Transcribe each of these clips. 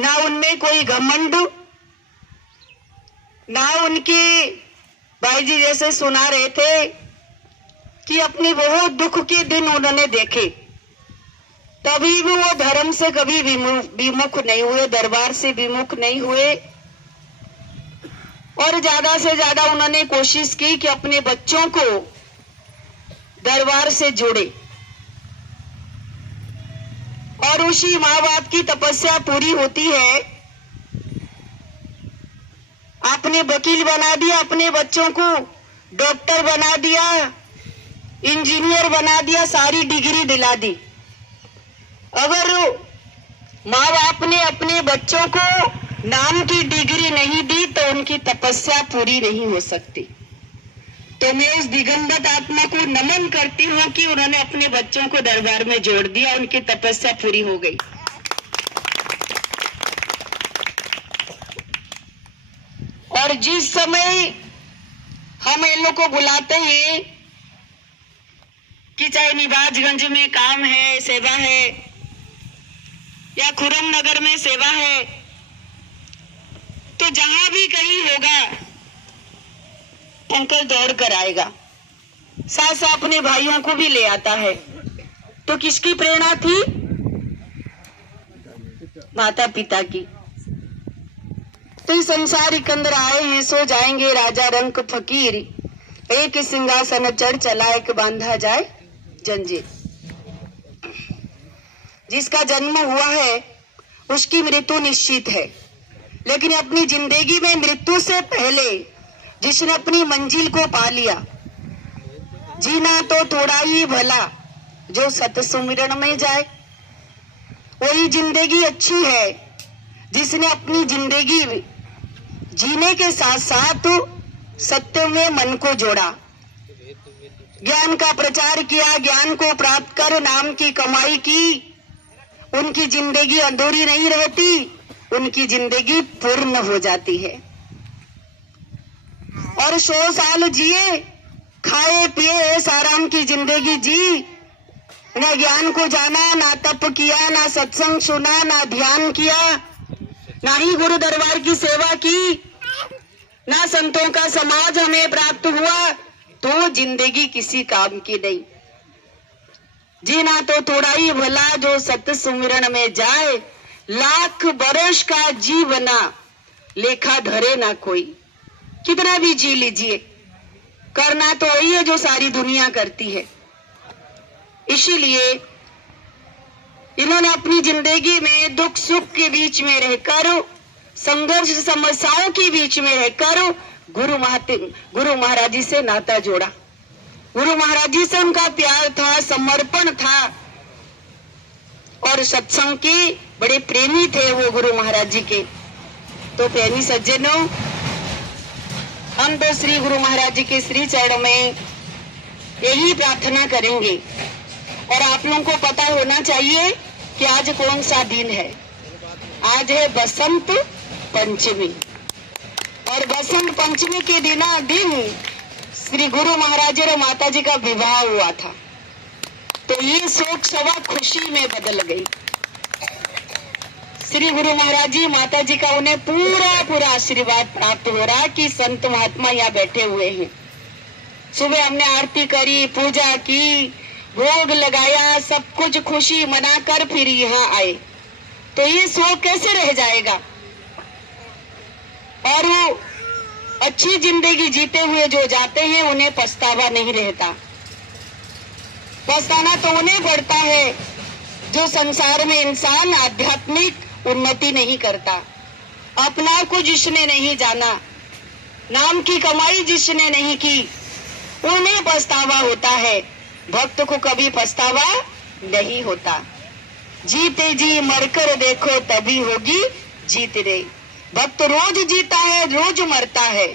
ना उनमें कोई घमंड, ना उनकी भाई जी जैसे सुना रहे थे कि अपने बहुत दुख के दिन उन्होंने देखे, तभी भी वो धर्म से कभी विमुख नहीं हुए, दरबार से विमुख नहीं हुए। और ज्यादा से ज्यादा उन्होंने कोशिश की कि अपने बच्चों को दरबार से जोड़े, और उसी माँ बाप की तपस्या पूरी होती है। आपने वकील बना दिया, अपने बच्चों को डॉक्टर बना दिया, इंजीनियर बना दिया, सारी डिग्री दिला दी। अगर माँ बाप ने अपने बच्चों को नाम की डिग्री नहीं दी तो उनकी तपस्या पूरी नहीं हो सकती। तो मैं उस दिगंबर आत्मा को नमन करती हूँ कि उन्होंने अपने बच्चों को दरबार में जोड़ दिया, उनकी तपस्या पूरी हो गई। और जिस समय हम इन लोग को बुलाते हैं कि चाहे निवाजगंज में काम है, सेवा है, या खुरम नगर में सेवा है, तो जहां भी कहीं होगा पंकज दौड़ कर आएगा, साथ साथ अपने भाइयों को भी ले आता है। तो किसकी प्रेरणा थी? माता पिता की। तो इस संसार के अंदर आए हैं, सो जाएंगे राजा रंक फकीर, एक सिंहासन चढ़ चला एक बांधा जाए जंजीर। जिसका जन्म हुआ है उसकी मृत्यु निश्चित है, लेकिन अपनी जिंदगी में मृत्यु से पहले जिसने अपनी मंजिल को पा लिया, जीना तो थोड़ा ही भला जो सत सुमिरन में जाए, वही जिंदगी अच्छी है। जिसने अपनी जिंदगी जीने के साथ साथ सत्य में मन को जोड़ा, ज्ञान का प्रचार किया, ज्ञान को प्राप्त कर नाम की कमाई की, उनकी जिंदगी अधूरी नहीं रहती, उनकी जिंदगी पूर्ण हो जाती है। और 100 साल जिए, खाए पिए ऐस आराम की जिंदगी जी, न ज्ञान को जाना, ना तप किया, ना सत्संग सुना, ना ध्यान किया, ना ही गुरु दरबार की सेवा की, ना संतों का समाज हमें प्राप्त हुआ, तो जिंदगी किसी काम की नहीं। जीना तो थोड़ा ही भला जो सत सुमिरन में जाए, लाख बरस का जीवना लेखा धरे ना कोई। कितना भी जी लीजिए, करना तो वही है जो सारी दुनिया करती है। इसीलिए इन्होंने अपनी जिंदगी में दुख सुख के बीच में रहकर, संघर्ष समस्याओं के बीच में रहकर गुरु महाराज जी से नाता जोड़ा। गुरु महाराज जी से उनका प्यार था, समर्पण था, और सत्संग के बड़े प्रेमी थे वो गुरु महाराज जी के। तो प्रेमी सज्जनों, हम तो श्री गुरु महाराज जी के श्री चरणों में यही प्रार्थना करेंगे। और आप लोगों को पता होना चाहिए कि आज कौन सा दिन है। आज है बसंत पंचमी, और बसंत पंचमी के दिन श्री गुरु महाराज और माता जी का विवाह हुआ था। तो ये शोक सभा खुशी में बदल गई। श्री गुरु महाराज जी, माता जी का उन्हें पूरा आशीर्वाद प्राप्त हो रहा कि संत महात्मा यहाँ बैठे हुए हैं। सुबह हमने आरती करी, पूजा की, भोग लगाया, सब कुछ खुशी मनाकर फिर यहाँ आए, तो ये शोक कैसे रह जाएगा। और वो अच्छी जिंदगी जीते हुए जो जाते हैं उन्हें पछतावा नहीं रहता। पछताना तो उन्हें पड़ता है जो संसार में इंसान आध्यात्मिक उन्नति नहीं करता, अपना को जिसने नहीं जाना, नाम की कमाई जिसने नहीं की, उन्हें पछतावा होता है। भक्त को कभी पछतावा नहीं होता। जीते जी मरकर देखो तभी होगी जीत रे। भक्त रोज जीता है, रोज मरता है।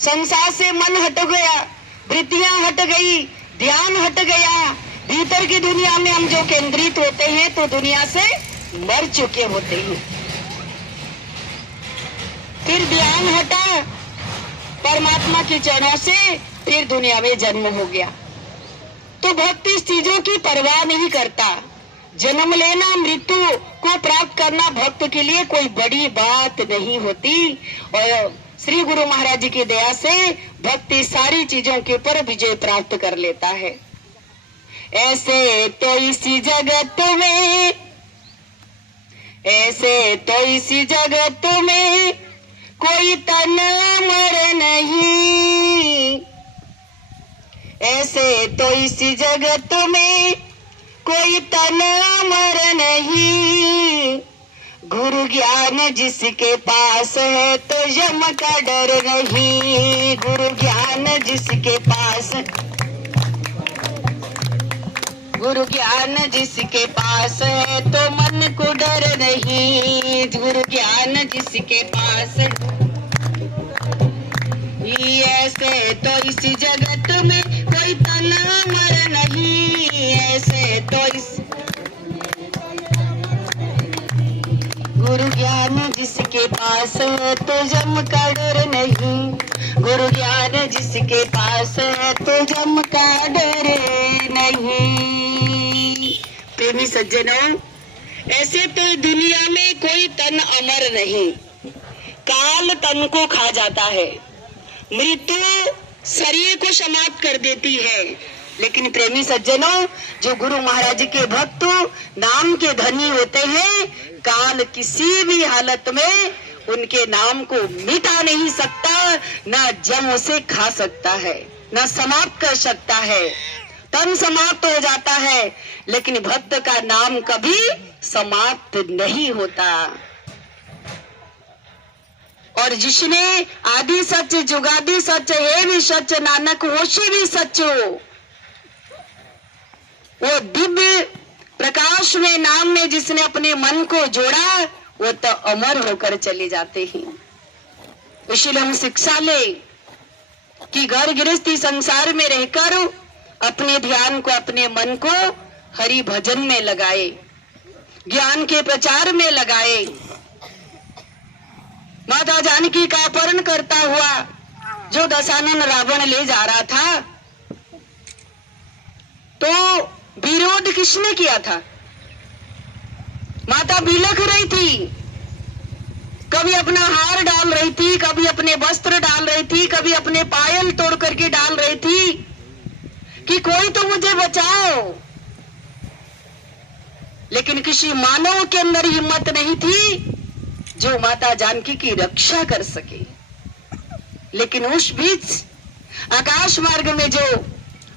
संसार से मन हट गया, वृत्तियां हट गई, ध्यान हट गया, भीतर की दुनिया में हम जो केंद्रित होते हैं तो दुनिया से मर चुके होते हैं। फिर ध्यान हटा परमात्मा के चरणों से, फिर दुनिया में जन्म हो गया। तो भक्त इस चीजों की परवाह नहीं करता। जन्म लेना, मृत्यु को प्राप्त करना भक्त के लिए कोई बड़ी बात नहीं होती। और श्री गुरु महाराज जी की दया से भक्ति सारी चीजों के ऊपर विजय प्राप्त कर लेता है। ऐसे तो इसी जगत में, ऐसे तो इसी जगत में कोई तन अमर नहीं। ऐसे तो इसी जगत में कोई तन अमर नहीं। गुरु ज्ञान जिसके पास है तो यम का डर नहीं। गुरु ज्ञान जिसके पास, गुरु ज्ञान जिसके पास है तो मन को डर नहीं। गुरु ज्ञान जिसके पास, ऐसे तो इस जगत में कोई तन अमर नहीं। ऐसे तो इस गुरु ज्ञान जिसके पास है तो जम का डर नहीं। गुरु ज्ञान जिसके पास है तो जम का डर नहीं। प्रेमी सज्जनों, ऐसे तो दुनिया में कोई तन अमर नहीं। काल तन को खा जाता है, मृत्यु शरीर को समाप्त कर देती है। लेकिन प्रेमी सज्जनों, जो गुरु महाराज जी के भक्त नाम के धनी होते हैं, काल किसी भी हालत में उनके नाम को मिटा नहीं सकता, ना जम उसे खा सकता है, ना समाप्त कर सकता है। तन समाप्त हो जाता है, लेकिन भक्त का नाम कभी समाप्त नहीं होता। और जिसने आदि सच, जुगादि सच, है भी सच, नानक होशी भी सच हो, वो दिव्य प्रकाश में नाम में जिसने अपने मन को जोड़ा, वो तो अमर होकर चले जाते हैं। इसलिए हम शिक्षा ले कि घर गृहस्थी संसार में रहकर अपने ध्यान को, अपने मन को हरि भजन में लगाए, ज्ञान के प्रचार में लगाए। माता जानकी का अपहरण करता हुआ जो दशानन रावण ले जा रहा था, तो विरोध किसने किया था? माता बिलख रही थी, कभी अपना हार डाल रही थी, कभी अपने वस्त्र डाल रही थी, कभी अपने पायल तोड़ करके डाल रही थी कि कोई तो मुझे बचाओ। लेकिन किसी मानव के अंदर हिम्मत नहीं थी जो माता जानकी की रक्षा कर सके। लेकिन उस बीच आकाश मार्ग में जो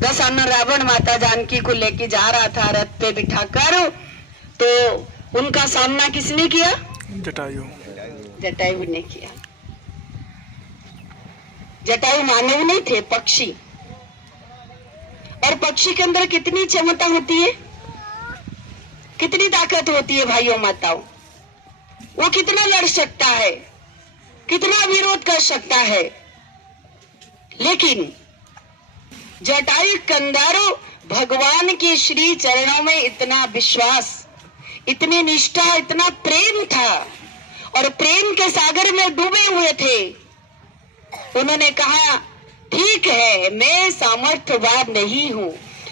दशानन रावण माता जानकी को लेके जा रहा था रथ पे बिठाकर, तो उनका सामना किसने किया? जटायु। जटायु ने किया। जटायु मानव नहीं थे, पक्षी। और पक्षी के अंदर कितनी क्षमता होती है, कितनी ताकत होती है भाइयों माताओं। वो कितना लड़ सकता है, कितना विरोध कर सकता है। लेकिन जटायु के अंदर भगवान के श्री चरणों में इतना विश्वास, इतनी निष्ठा, इतना प्रेम था, और प्रेम के सागर में डूबे हुए थे। उन्होंने कहा, ठीक है, मैं सामर्थ्यवान नहीं हूं,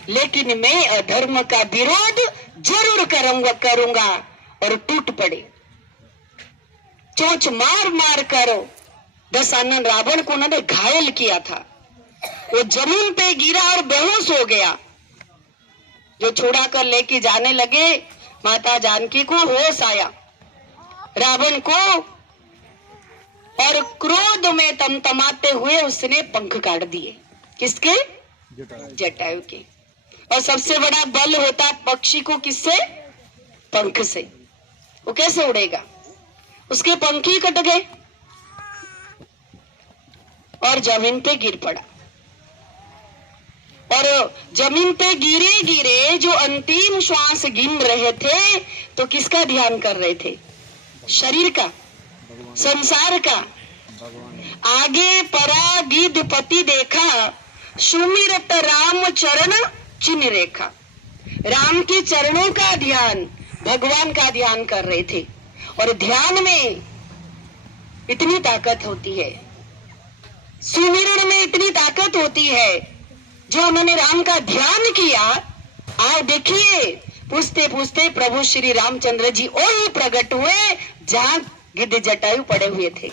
लेकिन मैं अधर्म का विरोध जरूर करूंगा। और टूट पड़े। चोंच मार मार कर दशानन रावण को उन्होंने घायल किया था। वो जमीन पे गिरा और बेहोश हो गया। जो छुड़ा कर लेके जाने लगे, माता जानकी को होश आया, रावण को, और क्रोध में तमतमाते हुए उसने पंख काट दिए। किसके? जटायु के। और सबसे बड़ा बल होता पक्षी को किससे? पंख से। वो कैसे उड़ेगा? उसके पंख ही कट गए और जमीन पे गिर पड़ा। और जमीन पे गिरे गिरे जो अंतिम श्वास गिन रहे थे, तो किसका ध्यान कर रहे थे? शरीर का, संसार का। आगे परा गिद्धपति देखा, सुमिरत राम चरण चिन्ह रेखा। राम के चरणों का ध्यान, भगवान का ध्यान कर रहे थे। और ध्यान में इतनी ताकत होती है, सुमिरन में इतनी ताकत होती है। जो उन्होंने राम का ध्यान किया, आप देखिए पूछते पूछते प्रभु श्री रामचंद्र जी वही प्रकट हुए जहां गिद्ध जटायु पड़े हुए थे।